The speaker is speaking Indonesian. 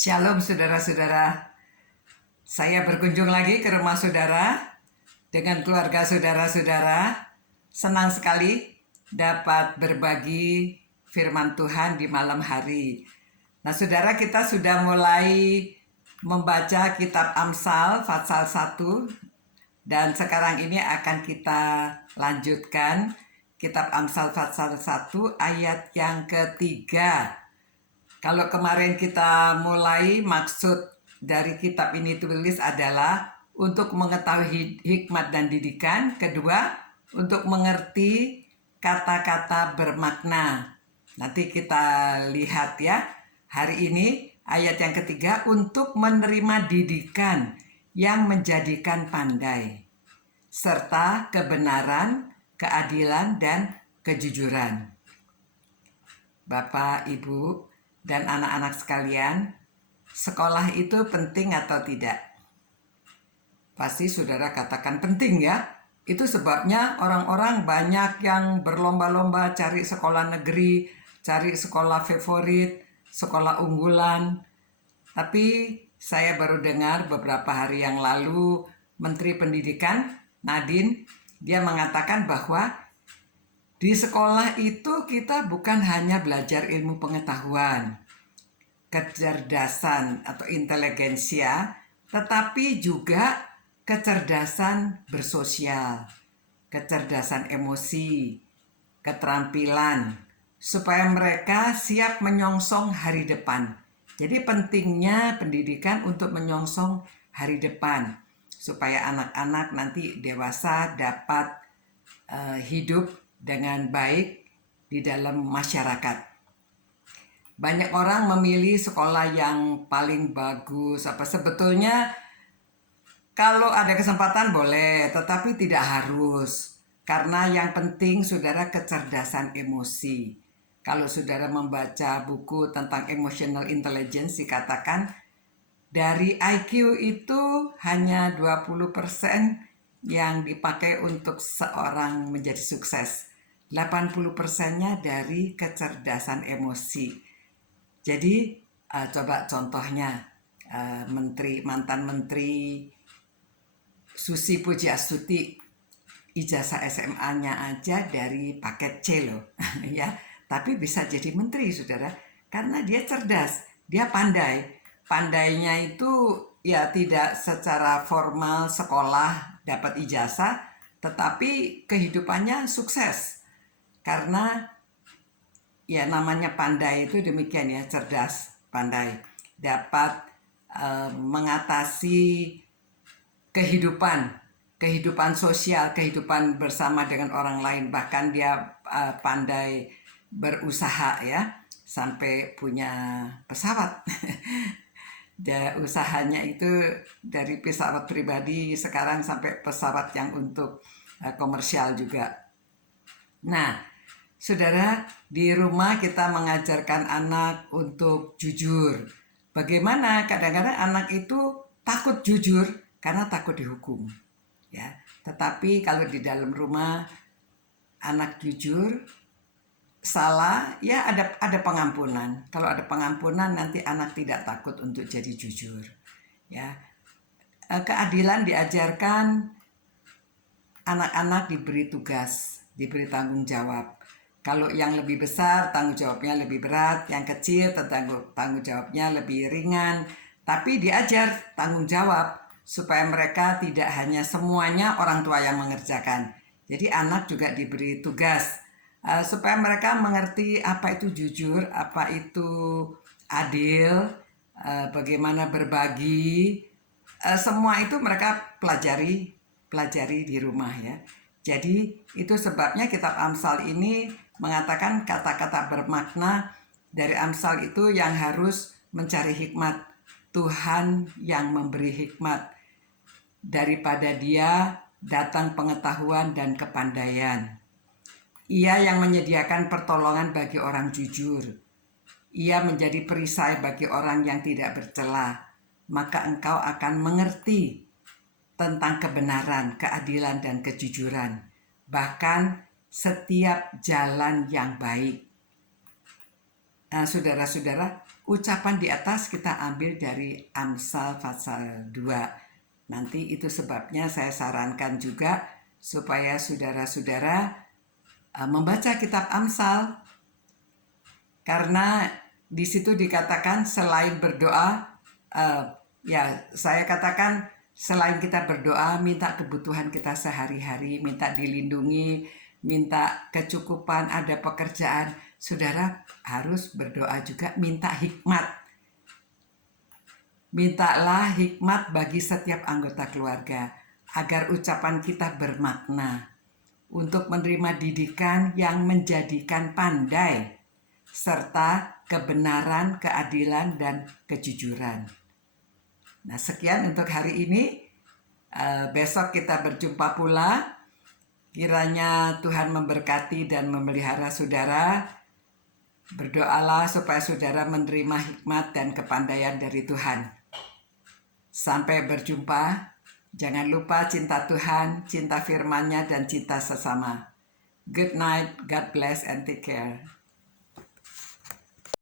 Shalom saudara-saudara, saya berkunjung lagi ke rumah saudara dengan keluarga saudara-saudara. Senang sekali dapat berbagi firman Tuhan di malam hari. Nah saudara, kita sudah mulai membaca kitab Amsal pasal 1 dan sekarang ini akan kita lanjutkan kitab Amsal pasal 1 ayat yang ketiga. Kalau kemarin kita mulai, maksud dari kitab ini tulis adalah untuk mengetahui hikmat dan didikan. Kedua, untuk mengerti kata-kata bermakna. Nanti kita lihat ya. Hari ini ayat yang ketiga, untuk menerima didikan yang menjadikan pandai, serta kebenaran, keadilan, dan kejujuran. Bapak, Ibu, dan anak-anak sekalian, sekolah itu penting atau tidak? Pasti saudara katakan penting ya. Itu sebabnya orang-orang banyak yang berlomba-lomba cari sekolah negeri, cari sekolah favorit, sekolah unggulan. Tapi saya baru dengar beberapa hari yang lalu Menteri Pendidikan Nadine, dia mengatakan bahwa di sekolah itu kita bukan hanya belajar ilmu pengetahuan, kecerdasan atau inteligensia, tetapi juga kecerdasan bersosial, kecerdasan emosi, keterampilan, supaya mereka siap menyongsong hari depan. Jadi pentingnya pendidikan untuk menyongsong hari depan, supaya anak-anak nanti dewasa dapat hidup dengan baik di dalam masyarakat. Banyak orang memilih sekolah yang paling bagus. Sebetulnya kalau ada kesempatan boleh, tetapi tidak harus. Karena yang penting saudara kecerdasan emosi. Kalau saudara membaca buku tentang emotional intelligence, dikatakan dari IQ itu hanya 20% yang dipakai untuk seorang menjadi sukses. 80%-nya dari kecerdasan emosi. Jadi coba contohnya mantan menteri Susi Pujiastuti, ijazah SMA-nya aja dari paket C loh. Ya, tapi bisa jadi menteri saudara, karena dia cerdas, dia pandai. Pandainya itu ya tidak secara formal sekolah dapat ijazah, tetapi kehidupannya sukses. Karena ya namanya pandai itu demikian ya, cerdas, pandai, dapat mengatasi kehidupan sosial, kehidupan bersama dengan orang lain. Bahkan dia pandai berusaha ya, sampai punya pesawat. Dia usahanya itu dari pesawat pribadi sekarang sampai pesawat yang untuk komersial juga. Nah, saudara, di rumah kita mengajarkan anak untuk jujur. Bagaimana kadang-kadang anak itu takut jujur karena takut dihukum. Ya, tetapi kalau di dalam rumah anak jujur, salah ya ada pengampunan. Kalau ada pengampunan nanti anak tidak takut untuk jadi jujur. Ya, keadilan diajarkan, anak-anak diberi tugas, diberi tanggung jawab. Kalau yang lebih besar tanggung jawabnya lebih berat, yang kecil tanggung jawabnya lebih ringan. Tapi diajar tanggung jawab supaya mereka tidak hanya semuanya orang tua yang mengerjakan. Jadi anak juga diberi tugas supaya mereka mengerti apa itu jujur, apa itu adil, bagaimana berbagi. Semua itu mereka pelajari di rumah ya. Jadi itu sebabnya kitab Amsal ini mengatakan kata-kata bermakna. Dari Amsal itu yang harus mencari hikmat. Tuhan yang memberi hikmat. Daripada dia datang pengetahuan dan kepandaian. Ia yang menyediakan pertolongan bagi orang jujur. Ia menjadi perisai bagi orang yang tidak bercela. Maka engkau akan mengerti tentang kebenaran, keadilan, dan kejujuran. Bahkan setiap jalan yang baik. Nah, saudara-saudara, ucapan di atas kita ambil dari Amsal pasal 2. Nanti itu sebabnya saya sarankan juga supaya saudara-saudara membaca kitab Amsal, karena di situ dikatakan selain berdoa, ya saya katakan selain kita berdoa, minta kebutuhan kita sehari-hari, minta dilindungi, minta kecukupan, ada pekerjaan, saudara harus berdoa juga minta hikmat. Mintalah hikmat bagi setiap anggota keluarga agar ucapan kita bermakna untuk menerima didikan yang menjadikan pandai serta kebenaran, keadilan, dan kejujuran. Nah, sekian untuk hari ini. Besok kita berjumpa pula. Kiranya Tuhan memberkati dan memelihara saudara. Berdoalah supaya saudara menerima hikmat dan kepandaian dari Tuhan. Sampai berjumpa. Jangan lupa cinta Tuhan, cinta firman-Nya, dan cinta sesama. Good night, God bless, and take care.